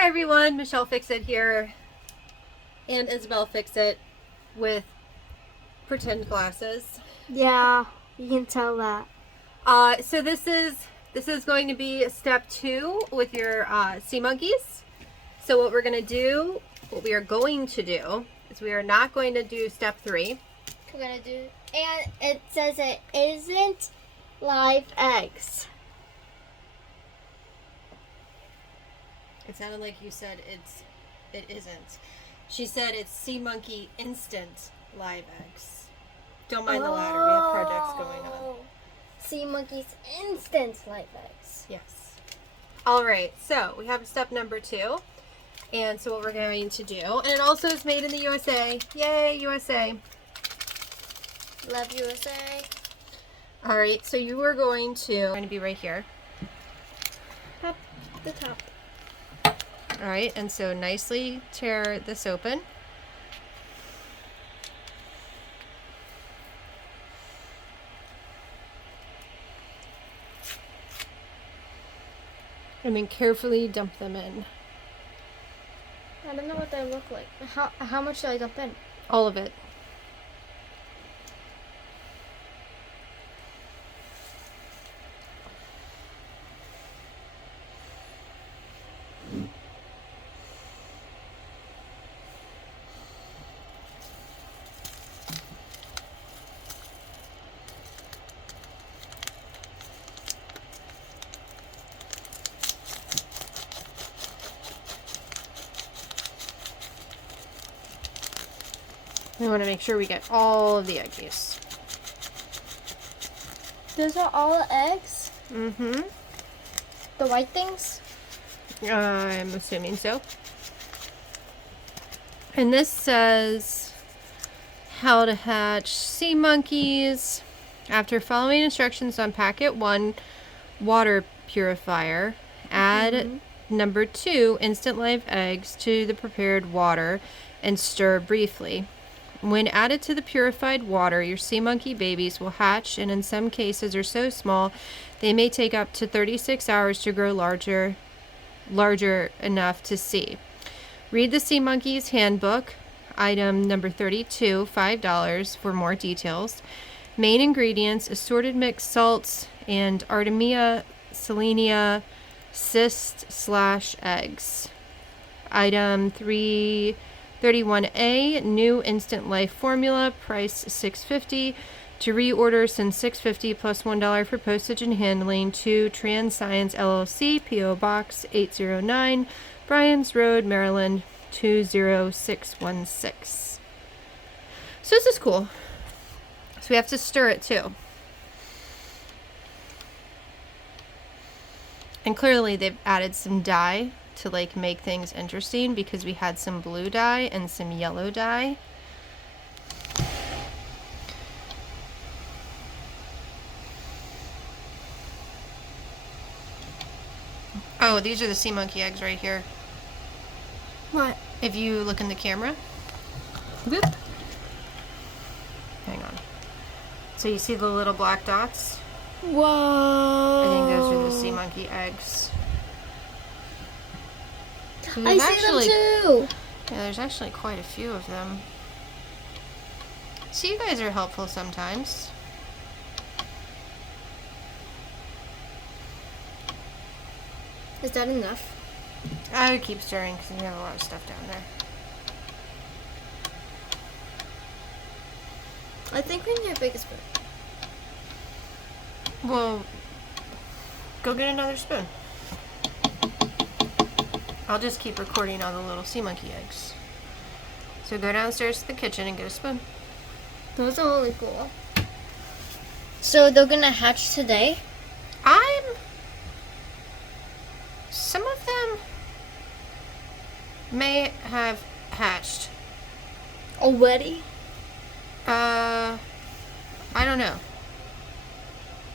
Hi everyone, Michelle Fix-It here, and Isabel Fix-It with pretend glasses. Yeah, you can tell that. So this is going to be step 2 with your Seamonkeys. So what we are going to do, is we are not going to do step 3. We're gonna do, and it says it isn't live eggs. It sounded like you said it isn't. She said it's Seamonkey instant live eggs. Don't mind the ladder, we have projects going on. Seamonkeys instant live eggs. Yes. All right, so we have step number 2. And so what we're going to do, and it also is made in the USA. Yay, USA. Love USA. All right, so you are going to be right here. Up the top. All right, and so nicely tear this open. And then carefully dump them in. I don't know what they look like. How much should I dump in? All of it. We want to make sure we get all of the eggies. Those are all the eggs? Mm-hmm. The white things? I'm assuming so. And this says how to hatch sea monkeys. After following instructions on packet 1 water purifier, add number 2 instant live eggs to the prepared water and stir briefly. When added to the purified water, your sea monkey babies will hatch, and in some cases are so small they may take up to 36 hours to grow larger enough to see. Read the Sea Monkeys Handbook, item number 32, $5 for more details. Main ingredients: assorted mixed salts and Artemia selenia cyst/eggs. Item 331A, new instant life formula, price $6.50. To reorder, send $6.50 plus $1 for postage and handling to Trans Science LLC, P.O. Box 809, Bryans Road, Maryland 20616. So this is cool. So we have to stir it too. And clearly they've added some dye to like make things interesting, because we had some blue dye and some yellow dye. Oh, these are the sea monkey eggs right here. What? If you look in the camera. Whoop. Hang on. So you see the little black dots? Whoa. I think those are the sea monkey eggs. So I see them too. Yeah, there's actually quite a few of them. So you guys are helpful sometimes. Is that enough? I would keep stirring because you have a lot of stuff down there. I think we need a bigger spoon. Well, go get another spoon. I'll just keep recording on the little sea monkey eggs. So go downstairs to the kitchen and get a spoon. Those are really cool. So they're gonna hatch today? Some of them may have hatched. Already? I don't know.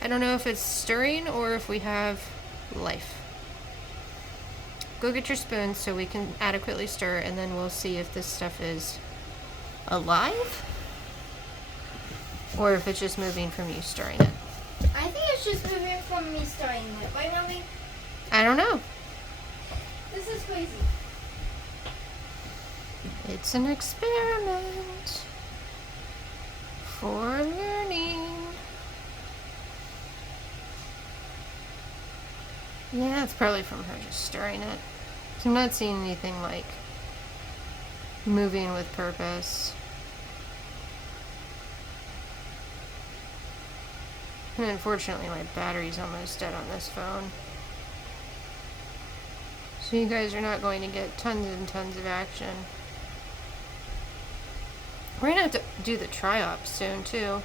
I don't know if it's stirring or if we have life. Go get your spoon so we can adequately stir, and then we'll see if this stuff is alive or if it's just moving from you stirring it. I think it's just moving from me stirring it. Right, Mommy? I don't know. This This is crazy. It's an experiment for learning. Yeah, it's probably from her just stirring it. So I'm not seeing anything like moving with purpose. And unfortunately, my battery's almost dead on this phone. So you guys are not going to get tons and tons of action. We're going to have to do the try-op soon, too.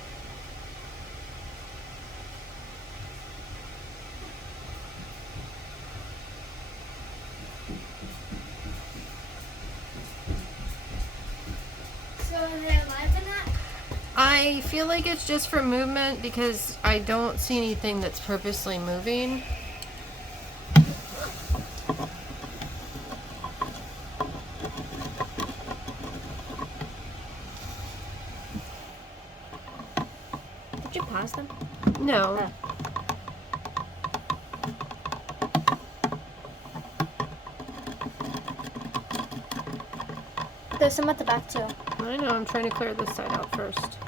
So are they alive in that? I feel like it's just for movement because I don't see anything that's purposely moving. Did you pause them? No. There's some at the back too. I know, I'm trying to clear this side out first.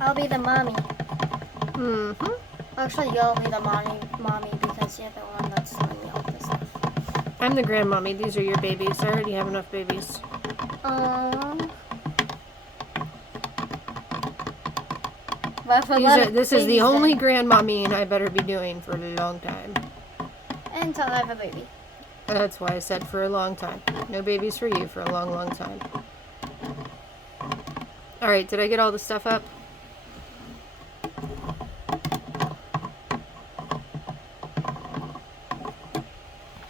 I'll be the mommy. Mm-hmm. Actually, you'll be the mommy because you're the one that's doing all this stuff. I'm the grandmommy. These are your babies. I already have enough babies. This is the only grandmommy and I better be doing for a long time. Until I have a baby. That's why I said for a long time. No babies for you for a long, long time. Alright, did I get all the stuff up?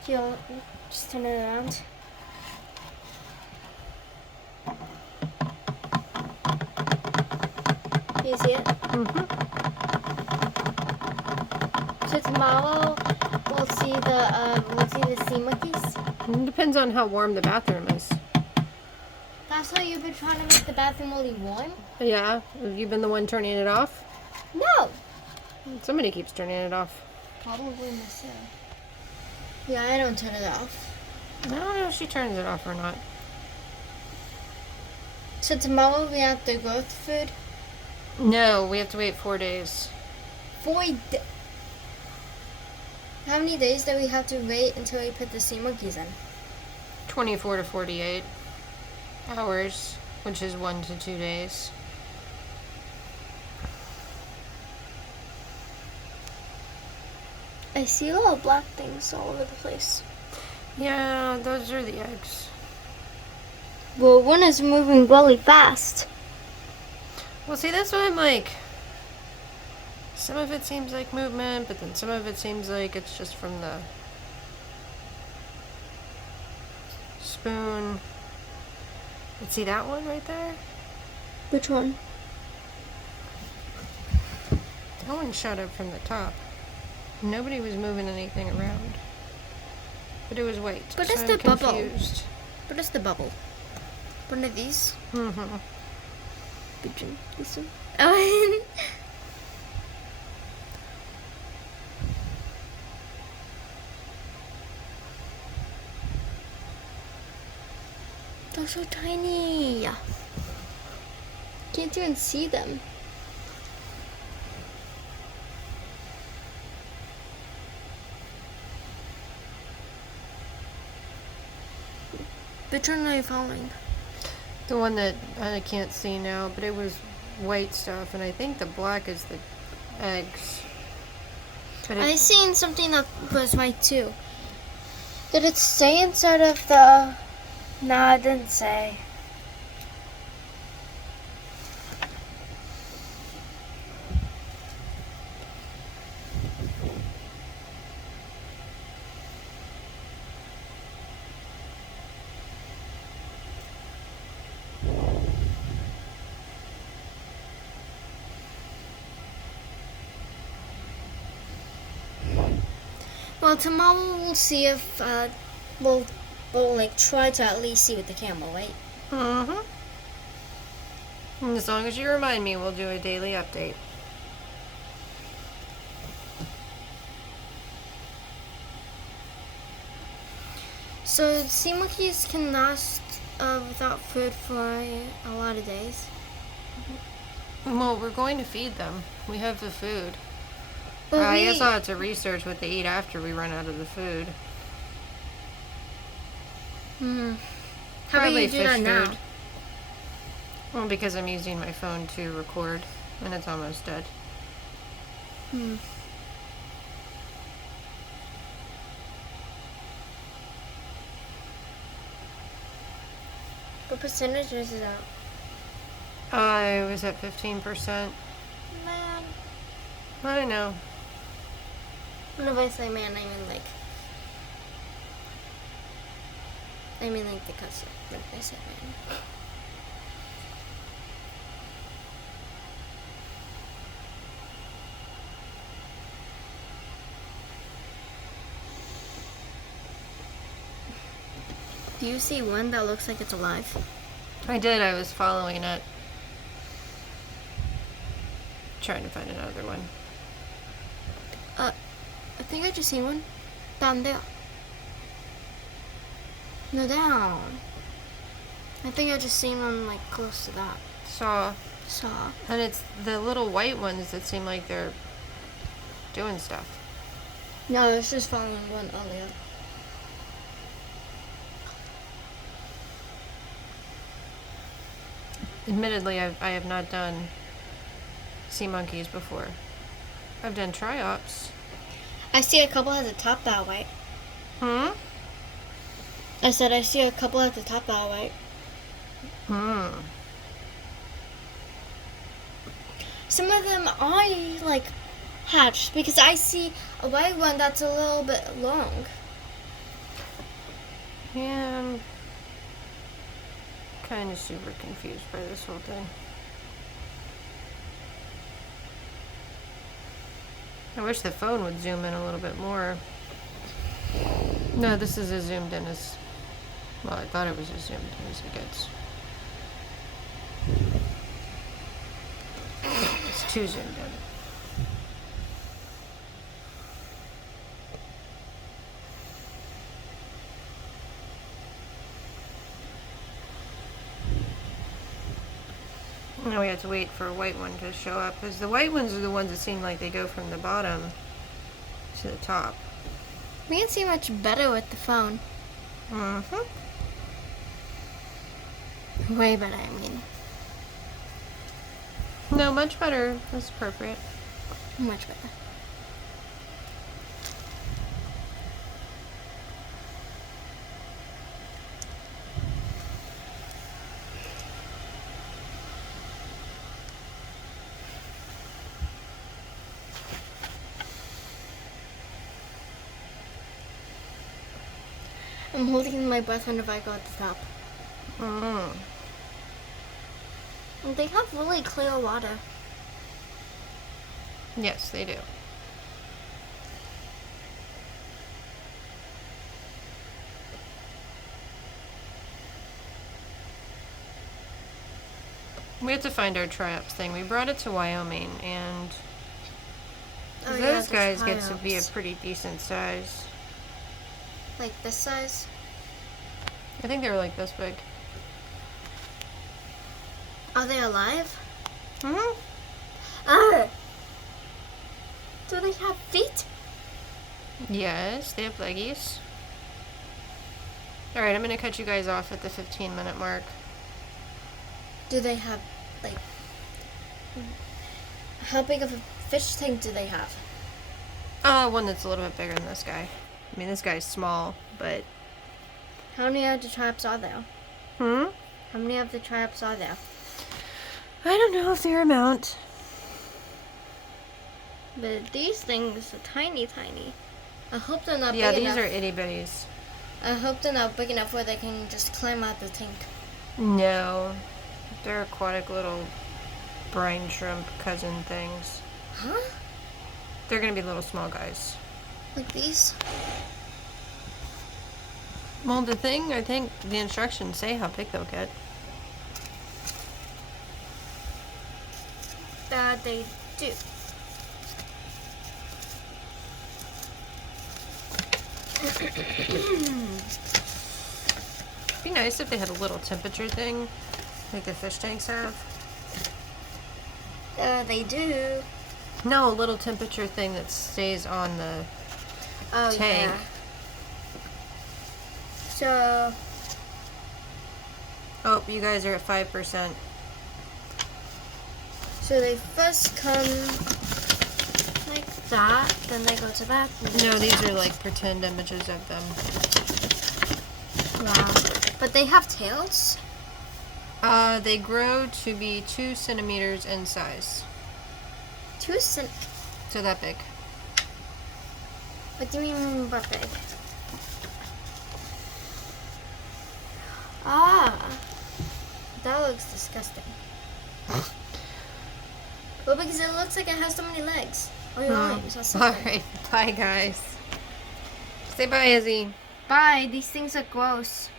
You'll just turn it around. You see it? Mm-hmm. So tomorrow we'll see the Seamonkeys. Depends on how warm the bathroom is. That's why you've been trying to make the bathroom really warm? Yeah? Have you been the one turning it off? No! Somebody keeps turning it off. Probably myself. Yeah, I don't turn it off. I don't know if she turns it off or not. So tomorrow we have the growth food? No, we have to wait 4 days. How many days do we have to wait until we put the Seamonkeys in? 24 to 48 hours, which is 1 to 2 days. I see little black things all over the place. Yeah, those are the eggs. Well, one is moving really fast. Well, see, that's why I'm like, some of it seems like movement, but then some of it seems like it's just from the spoon. But see that one right there? Which one? That one shot up from the top. Nobody was moving anything around. But it was white. But so it's I'm the bubble. confused. What is the bubble? One of these? Mm-hmm. This one? Oh. They're so tiny. Can't even see them. Which one are you following? The one that I can't see now, but it was white stuff, and I think the black is the eggs. But I seen something that was white too. Did it say inside of the... No, it didn't say. Well, tomorrow we'll see if we'll like try to at least see with the camera, right? Mm-hmm. And as long as you remind me, we'll do a daily update. So sea monkeys can last without food for a lot of days. Well, we're going to feed them. We have the food. But I guess I'll have to research what they eat after we run out of the food. How about Probably you do that fish now? food. Well, because I'm using my phone to record, and it's almost dead. What percentage is it at? I was at 15%. Man. I know. And if I say man, I mean like the cuss when I say man. Do you see one that looks like it's alive? I did. I was following it. Trying to find another one. I think I just seen one. Down there. No, down. I think I just seen one like close to that. Saw. Saw. And it's the little white ones that seem like they're doing stuff. No, I was just following one earlier. Admittedly, I have not done sea monkeys before. I've done triops. I see a couple at the top that way. I said I see a couple at the top that way. Some of them are like hatched because I see a white one that's a little bit long. Yeah, I'm kind of super confused by this whole thing. I wish the phone would zoom in a little bit more. No, this is as zoomed in as... Well, I thought it was as zoomed in as it gets. It's too zoomed in. Now we have to wait for a white one to show up, because the white ones are the ones that seem like they go from the bottom to the top. We can see much better with the phone. Way better, I mean. No, much better. That's appropriate. Much better. I'm holding my breath whenever I go at the top. And they have really clear water. Yes, they do. We have to find our triops thing. We brought it to Wyoming, and those guys get to be a pretty decent size. Like this size? I think they were like this big. Are they alive? Mm-hmm. Do they have feet? Yes, they have leggies. Alright, I'm going to cut you guys off at the 15-minute mark. Do they have, like, how big of a fish tank do they have? One that's a little bit bigger than this guy. I mean, this guy's small, but... How many of the traps are there? How many of the traps are there? I don't know if they're amount. But these things are tiny, tiny. I hope they're not Yeah, big these enough. are itty bitties. I hope they're not big enough where they can just climb out the tank. No. They're aquatic little brine shrimp cousin things. Huh? They're gonna be little small guys. Like these? Well, the thing, I think the instructions say how big they'll get. They do. It'd be nice if they had a little temperature thing, like the fish tanks have. They do. No, a little temperature thing that stays on the tank. Yeah. So, Oh, you guys are at 5%. so they first come like that, then they go to that. No, these are like pretend images of them. Wow. But they have tails? They grow to be 2 centimeters in size. 2 cent. So that big. What do you mean by big? Ah. That looks disgusting. Well, because it looks like it has so many legs. Or your arms or something. Alright, bye guys. Say bye, Izzy. Bye. These things are gross.